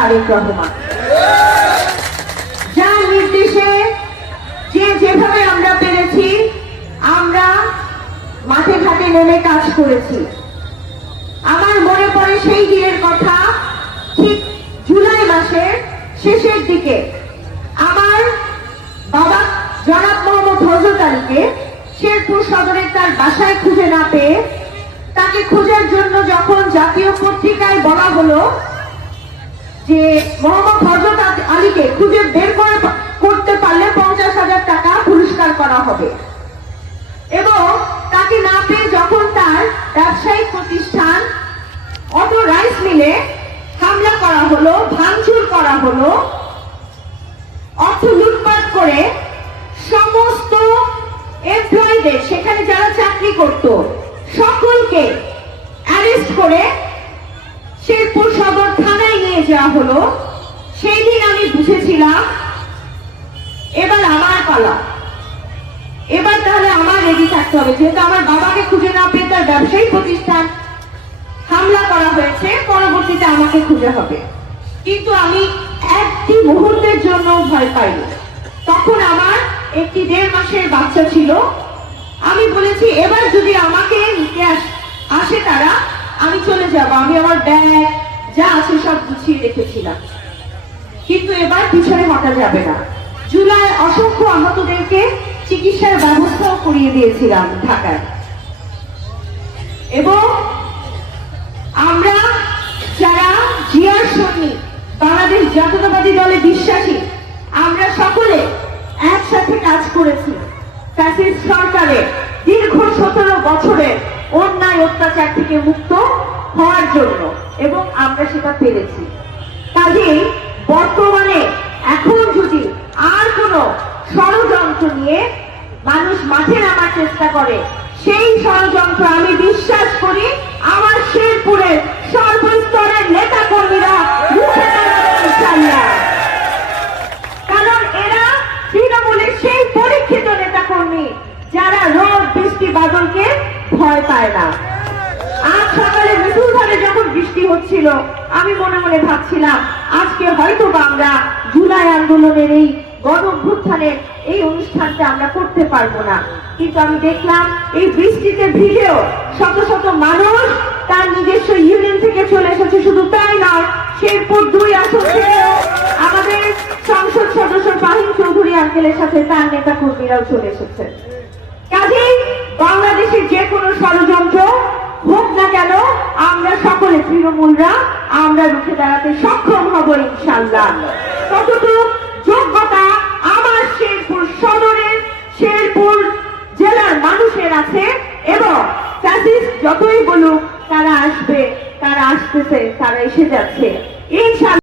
তারেক রহমান, যার নির্দেশে যেভাবে আমরা পেরেছি আমরা মাঠে ঘাটে নেমে কাজ করেছি। আমার মনে পড়ে সেই দিনের কথা, ঠিক জুলাই মাসের শেষের দিকে আমার বাবা জনাব মোহাম্মদ হযরত আলীকে শেরপুর সদরের তার বাসায় খুঁজে না পেয়ে তাকে খোঁজার জন্য যখন জাতীয় পত্রিকায় বলা হলো যে মোহাম্মদ হযরত আলীকে খুঁজে বের করতে পারলে 50,000 টাকা পুরস্কার করা হবে, এবং তাকে না পেয়ে যখন তার ব্যবসায়িক প্রতিষ্ঠান অটো রাইস মিলে হামলা করা হলো, ভাঙচুর করা হলো, অর্থ লুটপাট করে সমস্ত এমপ্লয়ীদের, সেখানে যারা চাকরি করত সকলকে অ্যারেস্ট করে শেরপুর সদর থানায় নিয়ে যাওয়া হলো। সেই দিন আমি বুঝেছিলাম এবার আমার পালা, এবার তাহলে আমার রেডি থাকতে হবে, যেহেতু আমার বাবাকে খুঁজে না পেয়ে তার ব্যবসায়ী প্রতিষ্ঠান হামলা করা হয়েছে, পরবর্তীতে আমাকে খুঁজে হবে। কিন্তু আমি একটি মুহূর্তের জন্য ভয় পাইনি। তখন আমার একটি 1.5 মাসের বাচ্চা ছিল। আমি বলেছি এবার যদি আমাকে নিতে আসে তারা, আমি চলে যাব, আমি আমার ব্যাগ যা আছে সব গুছিয়ে রেখেছিলাম, কিন্তু এবার পিছনে হটা যাবে না। জুলাই অসংখ্য আহতদেরকে চিকিৎসার ব্যবস্থাও করিয়ে দিয়েছিলাম ঢাকায়, এবং আমরা যারা জিয়ার সৈনিক, বাংলাদেশ জাতীয়তাবাদী দলে বিশ্বাসী, আমরা সকলে একসাথে কাজ করেছি ফ্যাসিস্ট সরকারের দীর্ঘ 17 বছরের অন্যায় অত্যাচার থেকে মুক্ত হওয়ার জন্য, এবং আমরা সেটা পেরেছি। কাজেই বর্তমানে এখন যদি আর কোন ষড়যন্ত্র নিয়ে মানুষ মাঠে নামার চেষ্টা করে, সেই ষড়যন্ত্র আমি বিশ্বাস করি আমার শেরপুরের সর্বস্তরের নেতা কর্মীরা রুখে দাঁড়াবে ইনশাআল্লাহ। কারণ এরা তৃণমূলের সেই পরীক্ষিত নেতা কর্মী যারা রোদ বৃষ্টি বাদলকে ভয় পায় না। আজ সকালে মৃদুভাবে যখন বৃষ্টি হচ্ছিল, আমি মনে মনে ভাবছিলাম আজকে হয়তো আমরা জুলাই আন্দোলনের এই গণ অভ্যুত্থানের এই অনুষ্ঠানটা আমরা করতে পারবো না, কিন্তু আমি দেখলাম এই বৃষ্টিতে ভিজেও শত শত মানুষ তার নিজস্ব ইউনিয়ন থেকে চলে এসেছে। শুধু তাই নয়, শেরপুর 2 আসন থেকেও আমাদের সংসদ সদস্য ফাহিম চৌধুরী আঙ্কেলের সাথে তার নেতা কর্মীরাও চলে এসেছে। কাজেই বাংলাদেশের যে কোনো ষড়যন্ত্র হোক না কেন, আমরা সকলে তৃণমূলরা আমরা রুখে দাঁড়াতে সক্ষম হব ইনশাআল্লাহ। ততটুকু যোগ্যতা আমার শেরপুর সদরের, শেরপুর জেলার মানুষের আছে, এবং ফ্যাসিস্ট যতই বলুক তারা আসবে, তারা আসতেছে, তারা এসে যাচ্ছে ইনশাআল্লাহ।